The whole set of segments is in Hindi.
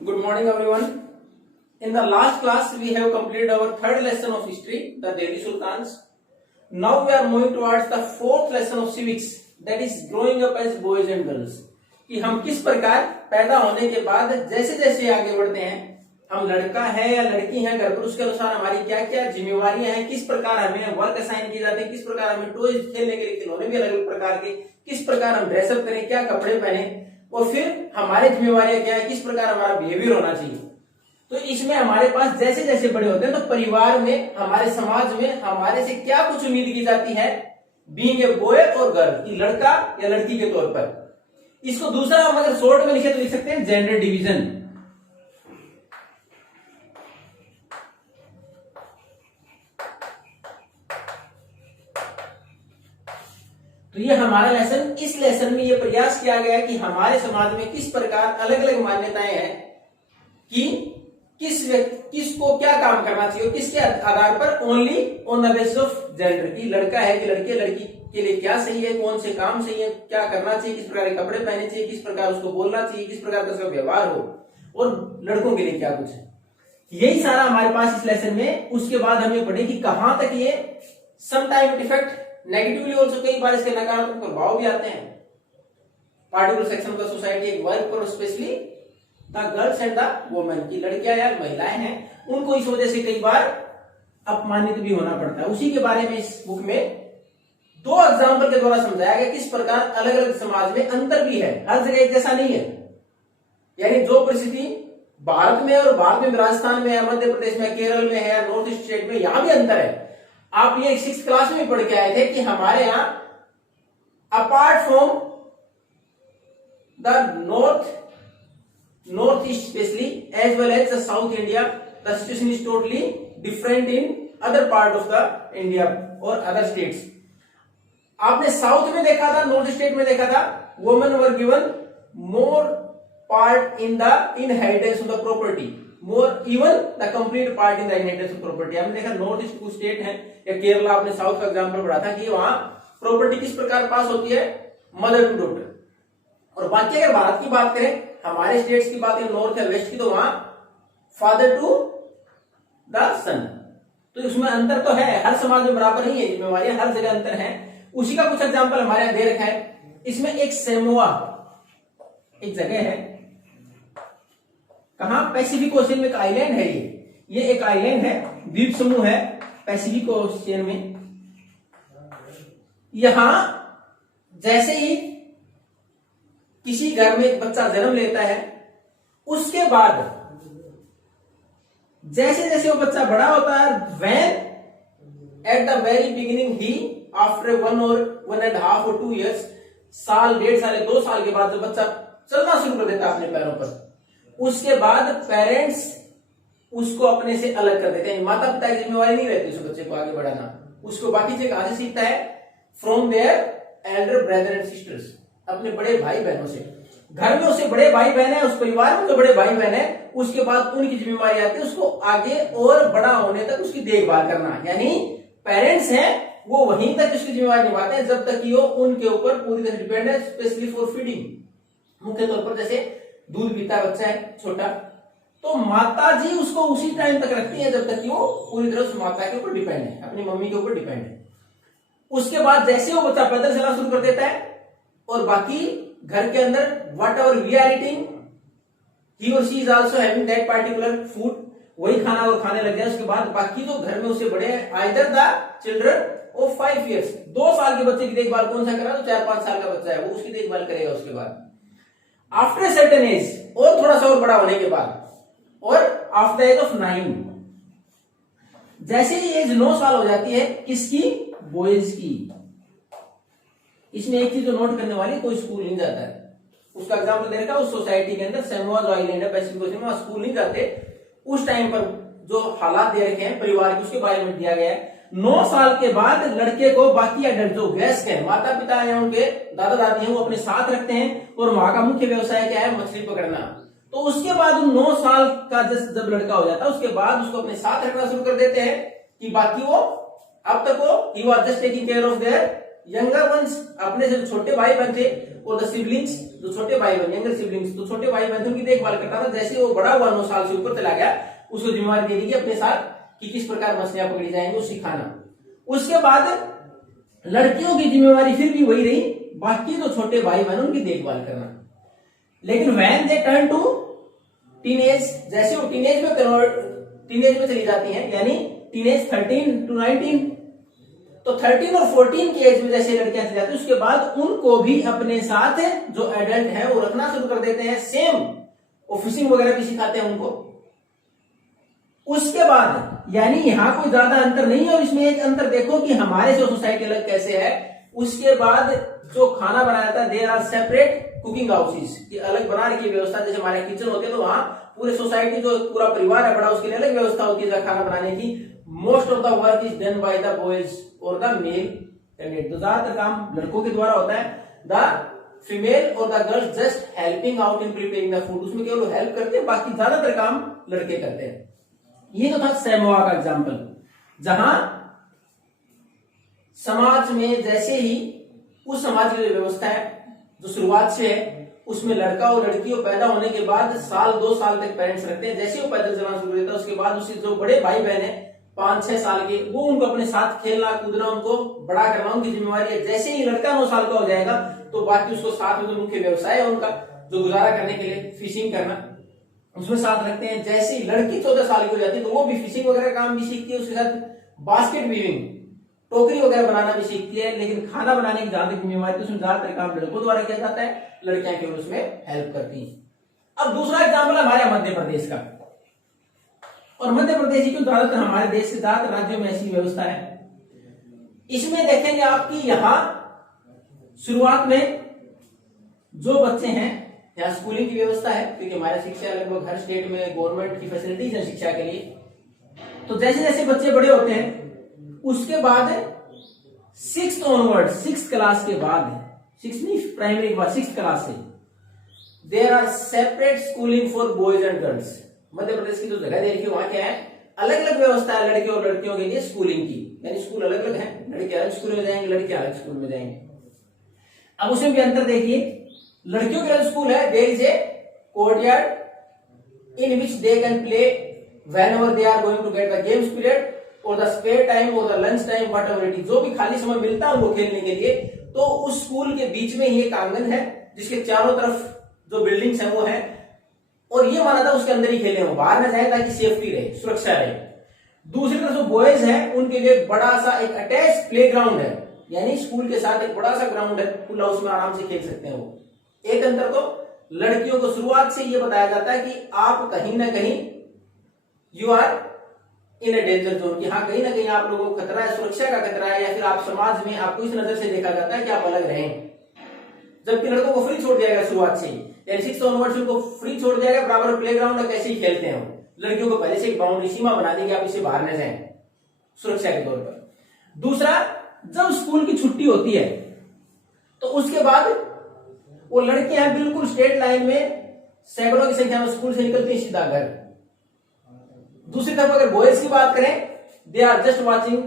Good morning, everyone. In the last class, we have completed our third lesson of history, the Delhi Sultans. Now we are moving towards the fourth lesson of civics, that is growing up as boys and girls. कि हम किस प्रकार पैदा होने के बाद जैसे जैसे आगे बढ़ते हैं, हम लड़का है या लड़की है घर पर, उसके अनुसार हमारी क्या क्या जिम्मेवारियां हैं, किस प्रकार हमें वर्क असाइन किए जाते हैं, किस प्रकार हमें टॉयज खेलने के लिए खिलौने भी अलग अलग प्रकार के, किस प्रकार हम ड्रेसअप करें, क्या कपड़े पहने, और फिर हमारे जिम्मेवारियां क्या है, किस प्रकार हमारा बिहेवियर होना चाहिए। तो इसमें हमारे पास जैसे जैसे बड़े होते हैं तो परिवार में, हमारे समाज में हमारे से क्या कुछ उम्मीद की जाती है बीइंग ए बॉय और गर्ल, की लड़का या लड़की के तौर पर। इसको दूसरा हम अगर शॉर्ट में लिखे तो लिख सकते हैं जेंडर डिवीजन। तो ये हमारा लेसन, इस लेसन में ये प्रयास किया गया कि हमारे समाज में किस प्रकार अलग अलग मान्यताएं हैं कि किस व्यक्ति किसको क्या काम करना चाहिए, किसके आधार पर, only on the basis of gender, की लड़का है कि लड़की, लड़की के लिए क्या सही है, कौन से काम सही है, क्या करना चाहिए, किस प्रकार के कपड़े पहनने चाहिए, किस प्रकार उसको बोलना चाहिए, किस प्रकार का उसका व्यवहार हो, और लड़कों के लिए क्या कुछ है। यही सारा हमारे पास इस लेसन में। उसके बाद हमें पढ़े कि कहां तक ये some time it effect negatively also, कई बार इसके नकारात्मक प्रभाव भी आते हैं। Particular section of the society work for specially the girls and the women, की लड़कियां या महिलाएं हैं, उनको इस वजह से कई बार अपमानित भी होना पड़ता है। उसी के बारे में इस बुक में दो एग्जाम्पल के द्वारा समझाया गया किस प्रकार अलग अलग समाज में अंतर भी है, हर जगह एक जैसा नहीं है। यानी जो परिस्थिति भारत में और भारत में राजस्थान में है, मध्य प्रदेश में, केरल में है, नॉर्थ ईस्ट स्टेट में, यहां भी अंतर है। आप ये 6th क्लास में भी पढ़ के आए थे कि हमारे यहां apart from the north east specially as well as the south India, the situation is totally different in other part of the India और अदर स्टेट्स। आपने साउथ में देखा था, नॉर्थ स्टेट में देखा था, women were given more part in the inheritance of the property, more even the complete part in the inheritance of property. आपने देखा नॉर्थ ईस्ट कुछ स्टेट है या केरला, आपने साउथ का एग्जाम्पल पढ़ा था कि वहां प्रॉपर्टी किस प्रकार पास होती है, मदर टू डॉटर। और बाकी अगर भारत की बात करें, हमारे स्टेट्स की बात करें नॉर्थ या वेस्ट की, तो वहां फादर टू द सन। तो इसमें अंतर तो है, हर समाज में बराबर नहीं है जिम्मेवारी, हर जगह अंतर है। उसी का कुछ एग्जाम्पल हमारे यहां दे रखा है। इसमें एक सेमोआ एक जगह है, कहां, पैसिफिक ओशियन में एक आइलैंड है। ये एक आइलैंड है, द्वीप समूह है पैसिफिक ओशियन में। यहां जैसे ही किसी घर में एक बच्चा जन्म लेता है, उसके बाद जैसे जैसे वो बच्चा बड़ा होता है, when at the very beginning he after 1 or 1.5 or 2 years, साल, 1.5 साल, 2 साल के बाद जब बच्चा चलना शुरू कर देता है अपने पैरों पर, उसके बाद पेरेंट्स उसको अपने से अलग कर देते हैं। माता पिता की जिम्मेवारी नहीं रहती उस बच्चे को आगे बढ़ाना, उसको बाकी से कहां से सीखता है, from their elder brother and sisters, अपने बड़े भाई बहनों से। घर में उसे बड़े भाई बहन है, उस परिवार में जो बड़े भाई बहन है, उसके बाद उनकी जिम्मेवारी आती है उसको आगे और बड़ा होने तक उसकी देखभाल करना। यानी पेरेंट्स हैं वो वहीं तक उसकी जिम्मेवारी निभाते हैं जब तक कि वो उनके ऊपर पूरी तरह डिपेंड है, स्पेशली फॉर फीडिंग। मुख्य तौर पर जैसे दूध पीता है बच्चा है छोटा, तो माता जी उसको उसी टाइम तक रखती है जब तक कि वो पूरी तरह उस माता के ऊपर डिपेंड है, अपनी मम्मी के ऊपर डिपेंड है। उसके बाद जैसे वो बच्चा पैदल चलना शुरू कर देता है और बाकी घर के अंदर whatever we are eating, he और she is also having that particular food, वही खाना और खाने लग जाए। उसके बाद बाकी जो घर में उससे बड़े हैं, either the children of 5 years, 2 साल के बच्चे की देखभाल कौन सा करा, तो 4-5 साल का बच्चा है वो उसकी देखभाल करेगा। उसके बाद आफ्टर सर्टेन एज, और थोड़ा सा और बड़ा होने के बाद, और आफ्टर एज ऑफ 9, जैसे ही एज 9 साल हो जाती है, किसकी, बॉयज की। इसमें एक चीज जो नोट करने वाली, कोई स्कूल नहीं जाता है। उसका एग्जाम्पल दे रखा है उस सोसाइटी के अंदर, सेमोआ जो आइलैंड है पैसिफिक ओशियन में, वहां स्कूल नहीं जाते। उस टाइम पर जो हालात दे रखे हैं परिवार के, उसके बारे में दिया गया है। 9 साल के बाद लड़के को बाकी एडल्ट जो वयस्क है, माता पिता है, उनके दादा दादी हैं, वो अपने साथ रखते हैं और वहां का मुख्य व्यवसाय क्या है, मछली पकड़ना। तो उसके बाद 9 साल का जब लड़का हो जाता है, उसके बाद उसको अपने साथ रखना शुरू कर देते हैं कि बाकी वो अब तक वो he was just taking care of their younger once, अपने जो छोटे भाई बहन थे और द सिबलिंग्स, जो छोटे भाई बहन, यंगर सिबलिंग्स, तो छोटे भाई बहन उनकी देखभाल करता था। जैसे वो बड़ा हुआ 9 साल से ऊपर चला गया, उसको जिम्मेवारी दे दी कि अपने साथ कि किस प्रकार मछलियां पकड़ी जाएंगी वो सिखाना। उसके बाद लड़कियों की जिम्मेवारी फिर भी वही रही, बाकी जो छोटे भाई बहन उनकी देखभाल करना। लेकिन when they turn to teenage, जैसे वो टीनेज में चली जाती हैं, यानी टीनेज 13 to 19, तो 13 और 14 की एज में जैसे लड़कियां चली जाती है, उसके बाद उनको भी अपने साथ जो एडल्ट है वो रखना शुरू कर देते हैं। सेम वो फिशिंग वगैरह भी सिखाते हैं उनको। उसके बाद यानी यहां कोई ज्यादा अंतर नहीं है। और इसमें एक अंतर देखो कि हमारे जो सोसाइटी अलग कैसे है। उसके बाद जो खाना बनाया जाता है, there are separate cooking houses, की अलग बनाने की व्यवस्था। जैसे हमारे किचन होते हैं तो वहां पूरे सोसाइटी जो पूरा परिवार है बड़ा, उसके लिए अलग व्यवस्था होती है खाना बनाने की। Most of the work is done by the boys और द मेल कैंडिडेट, तो ज्यादातर काम लड़कों के द्वारा होता है। द फीमेल और the girls just helping out in preparing the food, उसमें केवल हेल्प करते हैं, बाकी ज्यादातर काम लड़के करते हैं। ये तो था सैमोआ का एग्जाम्पल, जहां समाज में जैसे ही उस समाज की जो व्यवस्था है जो शुरुआत से है, उसमें लड़का और लड़की को पैदा होने के बाद 1-2 साल तक पेरेंट्स रखते हैं। जैसे वो पैदल चलना शुरू करता है, उसके बाद उसके जो बड़े भाई बहन है 5-6 साल के, वो उनको अपने साथ खेलना कूदना, उनको बड़ा करना उनकी जिम्मेवारी है। जैसे ही लड़का 9 साल का हो जाएगा तो बाकी उसको साथ में जो मुख्य व्यवसाय है उनका जो गुजारा करने के लिए फिशिंग करना, उसमें साथ रखते हैं। जैसे ही लड़की 14 साल की हो जाती है तो वो भी फिशिंग वगैरह काम भी सीखती है, उसके साथ बास्केट वीविंग, टोकरी वगैरह बनाना भी सीखती है। लेकिन खाना बनाने की जहां तक जिम्मेवारी, उसमें ज्यादातर काम लड़कों द्वारा किया जाता है, लड़कियां केवल उसमें हेल्प करती हैं। अब दूसरा एग्जाम्पल है हमारे मध्य प्रदेश का। और मध्य प्रदेश ही क्यों, ज्यादातर हमारे देश के ज्यादातर राज्यों में ऐसी व्यवस्था है। इसमें देखेंगे आपकी यहां शुरुआत में जो बच्चे हैं, यहाँ स्कूलिंग की व्यवस्था है, क्योंकि हमारा शिक्षा लगभग हर स्टेट में गवर्नमेंट की फैसिलिटीज है शिक्षा के लिए। तो जैसे जैसे बच्चे बड़े होते हैं उसके बाद 6th ऑनवर्ड, 6th क्लास के बाद, 6 नहीं प्राइमरी के बाद 6th क्लास से there are separate schooling for boys and girls. Madhya Pradesh की जो जगह दे रखी है वहां क्या है, अलग अलग व्यवस्था है लड़के और लड़कियों के लिए स्कूलिंग की, यानी स्कूल अलग अलग है, लड़के अलग स्कूल में जाएंगे, लड़के अलग स्कूल में जाएंगे। अब उसमें भी अंतर देखिए, लड़कियों के लिए स्कूल है, there is a courtyard in which they can play whenever they are going to get the games period और द स्पेयर टाइम और the lunch time, whatever it is, जो भी खाली समय मिलता है उनको खेलने के लिए। तो उस स्कूल के बीच में ही एक आंगन है जिसके चारों तरफ जो बिल्डिंग्स हैं वो है, और ये माना था उसके अंदर ही खेले, हो बाहर न जाए ताकि सेफ्टी रहे, सुरक्षा रहे। दूसरी तरफ जो बॉयज हैं उनके लिए बड़ा सा एक अटैच प्ले ग्राउंड है, यानी स्कूल के साथ एक बड़ा सा ग्राउंड है खुला, उसमें आराम से खेल सकते हैं वो। एक अंतर तो लड़कियों को शुरुआत से ये बताया जाता है कि आप कहीं ना कहीं you are in a danger zone, कि हाँ कहीं ना कहीं आप लोगों को खतरा है, सुरक्षा का खतरा है, या फिर आप समाज में आपको इस नजर से देखा जाता है कि आप अलग रहें। जबकि लड़कों को फ्री छोड़ दिया गया शुरुआत से ही, यानी 6th ऑनवर्ड से उनको फ्री छोड़ दिया गया, बराबर प्ले ग्राउंड है, कैसे ही खेलते हैं वो। लड़कियों को पहले से एक बाउंड्री सीमा बना दी कि आप इसे बाहर न जाएं सुरक्षा के तौर पर। दूसरा, जब स्कूल की छुट्टी होती है तो उसके बाद वो लड़कियां बिल्कुल स्ट्रेट लाइन में सैकड़ों की संख्या में स्कूल से निकलती है सीधा घर। दूसरी तरफ अगर बॉयज की बात करें, दे आर जस्ट वॉचिंग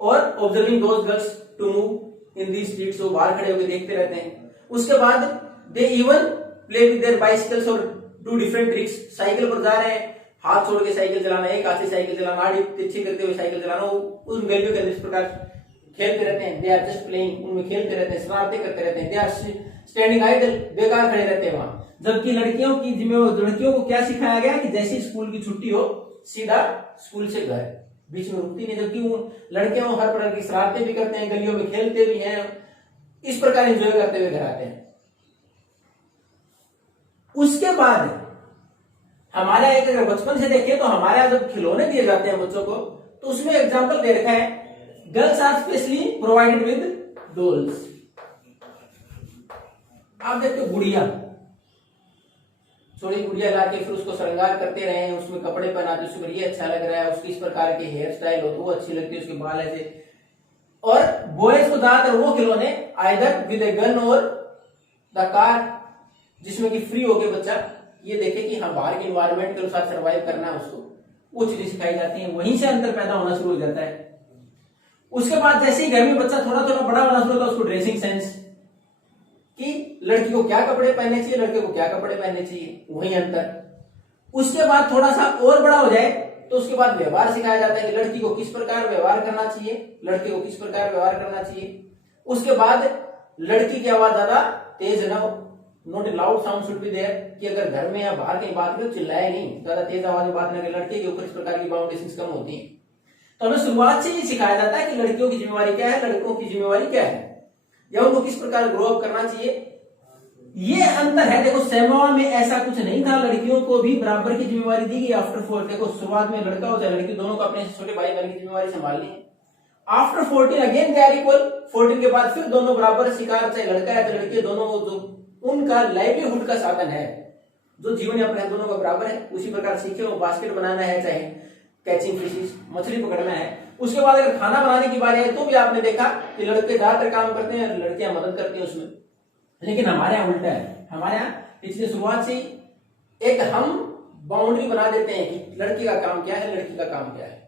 और observing those girls to move in the streets, वो बाहर खड़े होकर देखते रहते हैं। उसके बाद they even play with their bicycles और डू डिफरेंट ट्रिक्स, साइकिल पर जा रहे हैं, हाथ छोड़ के साइकिल चलाना, एक हाथ से साइकिल चलाना, आड़ी तिरछी करते हुए साइकिल चलाना, उन वैल्यू के इस प्रकार खेलते रहते हैं। दे आर जस्ट प्लेइंग, उनमें खेलते रहते हैं, शरारतें करते रहते हैं। दे आर स्टैंडिंग आइडल, बेकार खड़े रहते हैं वहां। जबकि लड़कियों की जिम्मेवारी, लड़कियों को क्या सिखाया गया कि जैसे स्कूल की छुट्टी हो सीधा स्कूल से घर, बीच में रुकती नहीं। जबकि वो लड़के हर प्रकार की शरारतें भी करते हैं, गलियों में खेलते भी हैं, इस प्रकार एंजॉय करते हुए घर आते हैं। उसके बाद हमारे एक अगर बचपन से देखें तो हमारे यहाँ जब खिलौने दिए जाते हैं बच्चों को, तो उसमें एग्जाम्पल दे रखा है, girls are specially provided with dolls. आप देखते हो गुड़िया, छोटी गुड़िया लाके फिर उसको श्रृंगार करते रहे, उसमें कपड़े पहनाते, उसको ये अच्छा लग रहा है, उसकी इस प्रकार के हेयर स्टाइल हो तो वो अच्छी लगती है, उसके बाल ऐसे। और बॉयज को ज्यादातर वो खिलौने आइदर विद ए गन और द कार, जिसमें कि फ्री होके बच्चा ये देखे कि हाँ बाहर के इन्वायरमेंट के अनुसार सर्वाइव करना है, उसको वो चीजें सिखाई जाती हैं। वहीं से अंतर पैदा होना शुरू हो जाता है। उसके बाद जैसे ही घर में बच्चा थोड़ा थोड़ा बड़ा होना शुरू होता है, उसको ड्रेसिंग सेंस, कि लड़की को क्या कपड़े पहनने चाहिए, लड़के को क्या कपड़े पहनने चाहिए, वही अंतर। उसके बाद थोड़ा सा और बड़ा हो जाए तो उसके बाद व्यवहार सिखाया जाता है कि लड़की को किस प्रकार व्यवहार करना चाहिए, लड़के को किस प्रकार व्यवहार करना चाहिए। उसके बाद लड़की की आवाज ज्यादा तेज न हो, not loud sound should be there, कि अगर घर में या बाहर कहीं बात करें चिल्लाए नहीं, ज्यादा तेज आवाज में बात न करें। लड़के के ऊपर इस प्रकार की बाउंडेशंस कम होती हैं। तो हमें शुरुआत से ही सिखाया जाता है कि लड़कियों की जिम्मेवारी क्या है, लड़कों की जिम्मेवारी क्या है, या उनको किस प्रकार ग्रो अप करना चाहिए। ये अंतर है। देखो सेवा में ऐसा कुछ नहीं था, लड़कियों को भी बराबर की जिम्मेवारी दी गई आफ्टर 4। देखो शुरुआत में लड़का हो चाहे लड़की, दोनों को अपने छोटे भाई बहन की जिम्मेवारी संभालनी है। After 14 again they are equal. 14 के बाद फिर दोनों बराबर शिकार, चाहे लड़का है चाहे लड़की, दोनों जो उनका लाइवलीहुड का साधन है, जो जीवन यापन है, दोनों का बराबर है। उसी प्रकार सीखे वो बास्केट बनाना है, चाहे कैचिंग फिशेस मछली पकड़ना है। उसके बाद अगर खाना बनाने की बारी है तो भी आपने देखा कि लड़के ज्यादातर काम करते हैं, लड़कियां मदद करती हैं उसमें। लेकिन हमारे यहाँ उल्टा है। हमारे यहाँ इसलिए शुरुआत से एक हम बाउंड्री बना देते हैं कि लड़की का काम क्या है, लड़की का काम क्या है।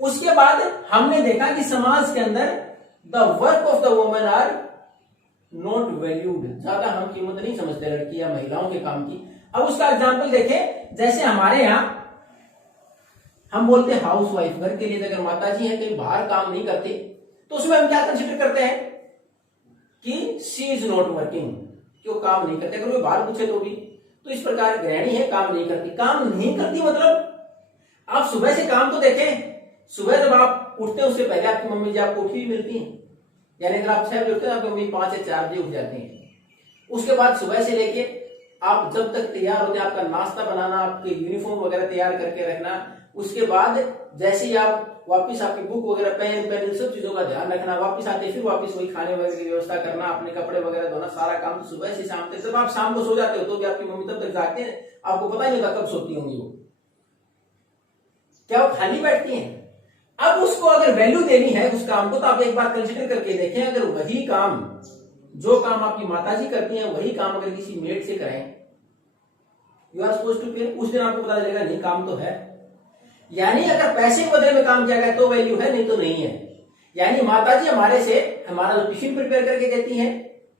उसके बाद हमने देखा कि समाज के अंदर the work of the women are not valued, ज्यादा हम कीमत नहीं समझते लड़की या महिलाओं के काम की। अब उसका एग्जाम्पल देखें, जैसे हमारे यहाँ हम बोलते हैं हाउस वाइफ, घर के लिए अगर माता जी है कहीं बाहर काम नहीं करते तो उसमें हम क्या कंसिडर करते हैं कि शी इज नॉट वर्किंग, क्यों काम नहीं करते। अगर कोई बाहर पूछे तो भी, तो इस प्रकार गृहिणी है काम नहीं करती। काम नहीं करती मतलब आप सुबह से काम तो देखें, सुबह जब आप उठते हैं उससे पहले आपकी मम्मी जी आपको उठी भी मिलती है, यानी अगर आप 6 बजे उठते हैं आपकी मम्मी 5 या 4 बजे उठ जाती हैं। उसके बाद सुबह से लेके आप जब तक तैयार होते हैं, आपका नाश्ता बनाना, आपके यूनिफॉर्म वगैरह तैयार करके रखना, उसके बाद जैसे ही आप वापस आपकी बुक वगैरह पेन पेंसिल सब चीजों का ध्यान रखना, वापस आते फिर वापस वही खाने वगैरह की व्यवस्था करना, अपने कपड़े वगैरह धोना, सारा काम तो सुबह से शाम तक। जब आप शाम को सो जाते हो तो भी आपकी मम्मी तब तक जागते हैं, आपको पता नहीं होता कब सोती होंगी वो, क्या वो खाली बैठती हैं। अब उसको अगर वैल्यू देनी है उस काम को, तो आप एक बार कंसिडर करके देखें, अगर वही काम, जो काम आपकी माताजी करती हैं, वही काम अगर किसी मेड से कराएं, यू आर सपोज टू पे, उस दिन आपको पता चलेगा नहीं काम तो है। यानी अगर पैसे के बदले में काम किया गया तो वैल्यू है, नहीं तो नहीं है। यानी माताजी हमारे से हमारा जो टिफिन प्रिपेयर करके देती हैं,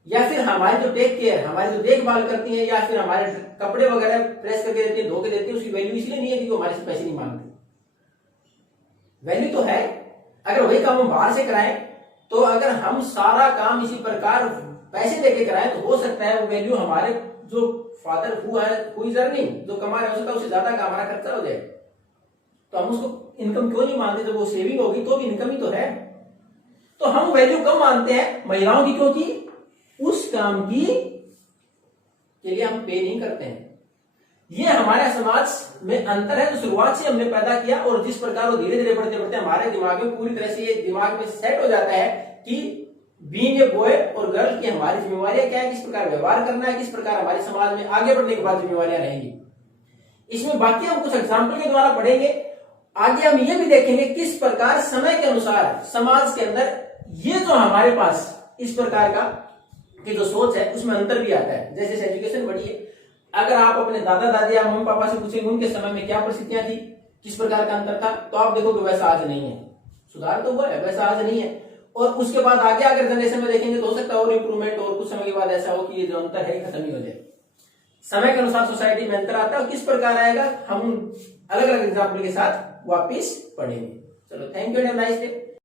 या फिर हमारी जो टेक केयर, हमारी जो देखभाल करती हैं, या फिर हमारे कपड़े वगैरह प्रेस करके देती है, धो के देती है, उसकी वैल्यू इसलिए नहीं है कि वो हमारे से पैसे नहीं मांगते। वैल्यू तो है। अगर वही काम हम बाहर से कराएं, तो अगर हम सारा काम इसी प्रकार पैसे देके कराएं तो हो सकता है वो वैल्यू हमारे जो फादर हुआ है, हु इज अर्निंग, जो कमा रहे हो सकता है उससे ज्यादा का हमारा खर्चा हो जाए। तो हम उसको इनकम क्यों नहीं मानते, जब वो सेविंग होगी तो भी इनकम ही तो है। तो हम वैल्यू कम मानते हैं महिलाओं की, क्योंकि उस काम की के लिए हम पे नहीं करते हैं। ये हमारे समाज में अंतर है जो शुरुआत से हमने पैदा किया, और जिस प्रकार वो धीरे धीरे बढ़ते बढ़ते हमारे दिमाग में पूरी तरह से ये दिमाग में सेट हो जाता है कि बीइंग ए बॉय और गर्ल की हमारी जिम्मेवारियां क्या है, किस प्रकार व्यवहार करना है, किस प्रकार हमारे समाज में आगे बढ़ने के बाद जिम्मेवारियां रहेंगी। इसमें बाकी हम कुछ एग्जाम्पल के द्वारा पढ़ेंगे। आगे हम ये भी देखेंगे किस प्रकार समय के अनुसार समाज के अंदर ये जो हमारे पास इस प्रकार का की जो सोच है उसमें अंतर भी आता है। जैसे जैसे एजुकेशन बढ़ी है, अगर आप अपने दादा दादी या मम्मी पापा से पूछेंगे उनके समय में क्या परिस्थितियां थी, किस प्रकार का अंतर था, तो आप देखोगे वैसा आज नहीं है। सुधार तो हुआ है, वैसा आज नहीं है। और उसके बाद आगे अगर जनरेशन में देखेंगे तो हो सकता है और इंप्रूवमेंट, और कुछ समय के बाद ऐसा हो कि ये जो अंतर है खत्म ही हो जाए। समय के अनुसार सोसाइटी में अंतर आता है, किस प्रकार आएगा हम अलग अलग एग्जाम्पल के साथ वापिस पढ़ेंगे। चलो, thank you and nice day.